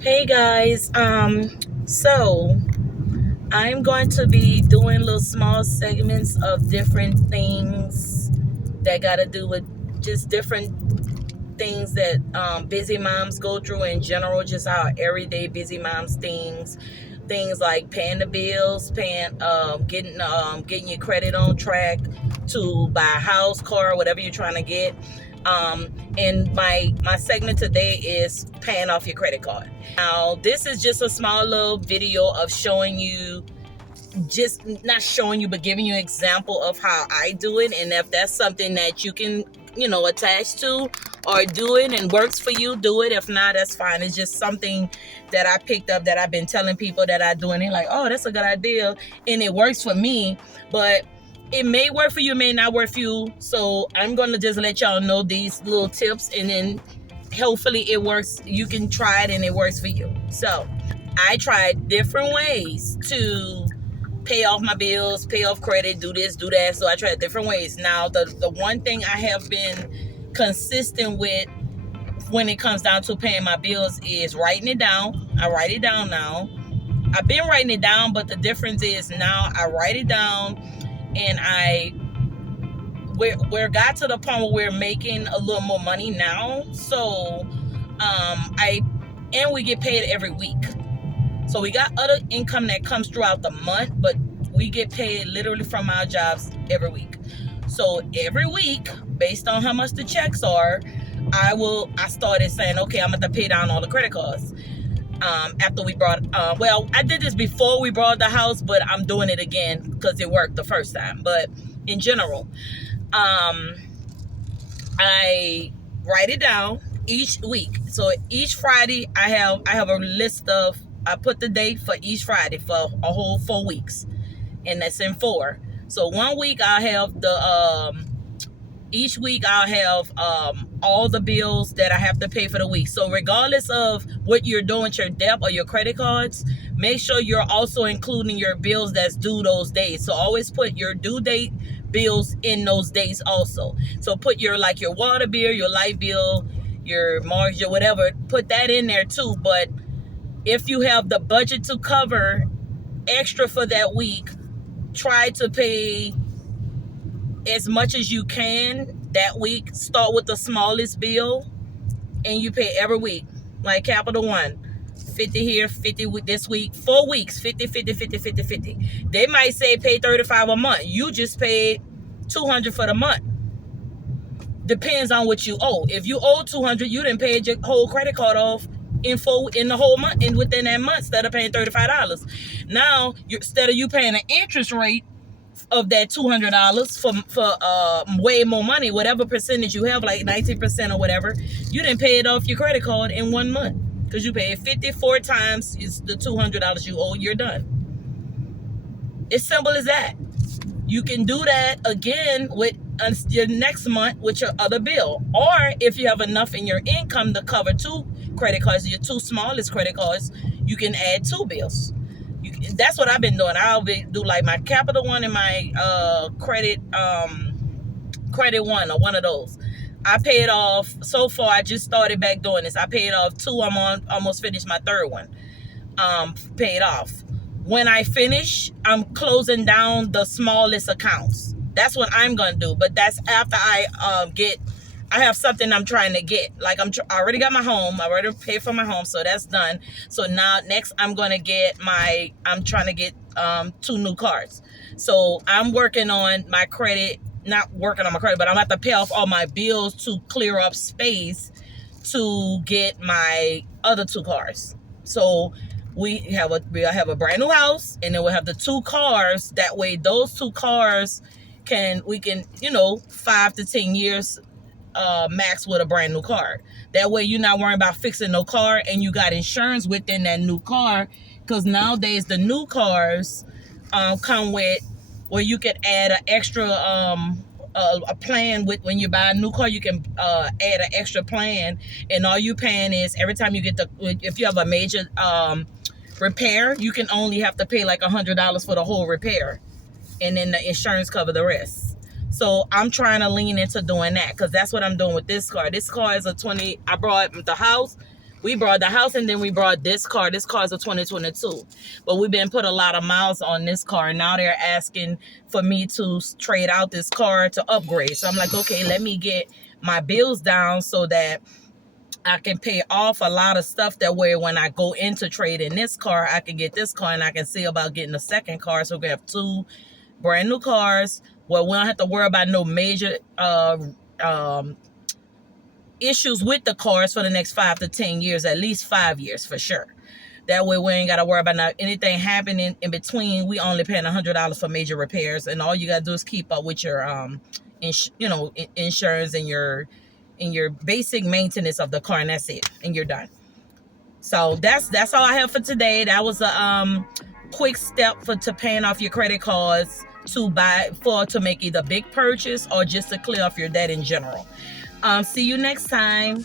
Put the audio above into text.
Hey guys, so I'm going to be doing little small segments of different things that got to do with just different things that busy moms go through in general, just our everyday busy moms things like paying the bills, paying getting your credit on track to buy a house, car, whatever you're trying to get. And my segment today is paying off your credit card. Now, this is just a small little video of showing you, just not showing you, but giving you an example of how I do it. And if that's something that you can, attach to or do it and works for you, do it. If not, that's fine. It's just something that I picked up that I've been telling people that I do, and they're like, oh, that's a good idea. And it works for me, but it may work for you, may not work for you. So I'm going to just let y'all know these little tips, and then hopefully it works. You can try it and it works for you. So I tried different ways to pay off my bills, pay off credit, do this, do that. So I tried different ways. Now, the one thing I have been consistent with when it comes down to paying my bills is writing it down. I write it down now. I've been writing it down, but the difference is now I write it down, and we're got to the point where we're making a little more money now. So we get paid every week. So we got other income that comes throughout the month, but we get paid literally from our jobs every week. So every week, based on how much the checks are, I started saying, okay, I'm going to pay down all the credit cards. After we brought, I did this before we brought the house, but I'm doing it again because it worked the first time. But in general, I write it down each week. So each Friday, I have a list of, I put the date for each Friday for a whole 4 weeks, and that's in 4. So one week I'll have each week I'll have all the bills that I have to pay for the week. So regardless of what you're doing with your debt or your credit cards, make sure you're also including your bills that's due those days. So always put your due date bills in those days also. So put your water bill, your light bill, your mortgage, or whatever, put that in there too. But if you have the budget to cover extra for that week, try to pay as much as you can that week. Start with the smallest bill, and you pay every week. Like Capital One, 50 here, 50 this week, 4 weeks, 50, 50, 50, 50, 50. They might say pay 35 a month. You just paid 200 for the month. Depends on what you owe. If you owe 200, you didn't pay your whole credit card off in the whole month, and within that month, instead of paying $35. Now, instead of you paying an interest rate of that $200 for way more money, whatever percentage you have, like 19% or whatever, you didn't pay it off your credit card in 1 month because you paid 54 times is the $200 you owe. You're done. It's simple as that. You can do that again with your next month with your other bill, or if you have enough in your income to cover 2 credit cards, your 2 smallest credit cards, you can add 2 bills. That's what I've been doing. I'll do like my Capital One and my credit one, or one of those. I paid off so far. I just started back doing this. I paid off 2. I'm almost finished my 3rd one. Paid off. When I finish, I'm closing down the smallest accounts. That's what I'm gonna do. But that's after I have something I'm trying to get. Like I already got my home. I already paid for my home, so that's done. So now next I'm trying to get 2 new cars. So I'm working on my credit, not working on my credit, but I'm gonna have to pay off all my bills to clear up space to get my other 2 cars. So we'll have a brand new house, and then we'll have the 2 cars. That way those 2 cars we can 5 to 10 years max with a brand new car. That way you're not worrying about fixing no car, and you got insurance within that new car, because nowadays the new cars come with where you can add an extra a plan. With when you buy a new car, you can add an extra plan, and all you paying is every time you get if you have a major repair, you can only have to pay like $100 for the whole repair, and then the insurance cover the rest. So I'm trying to lean into doing that, because that's what I'm doing with this car. This car is a 20. I brought the house We brought the house, and then we brought this car. This car's a 2022, but we've been put a lot of miles on this car. Now they're asking for me to trade out this car to upgrade. So I'm like, okay, let me get my bills down so that I can pay off a lot of stuff. That way, when I go into trading this car, I can get this car, and I can see about getting a second car. So we have 2 brand new cars. Well, we don't have to worry about no major issues with the cars for the next 5 to 10 years, at least 5 years for sure. That way we ain't got to worry about anything happening in between. We only paying $100 for major repairs, and all you got to do is keep up with your insurance and your basic maintenance of the car, and that's it, and you're done. So that's all I have for today. That was a quick step to paying off your credit cards to make either big purchase or just to clear off your debt in general. See you next time.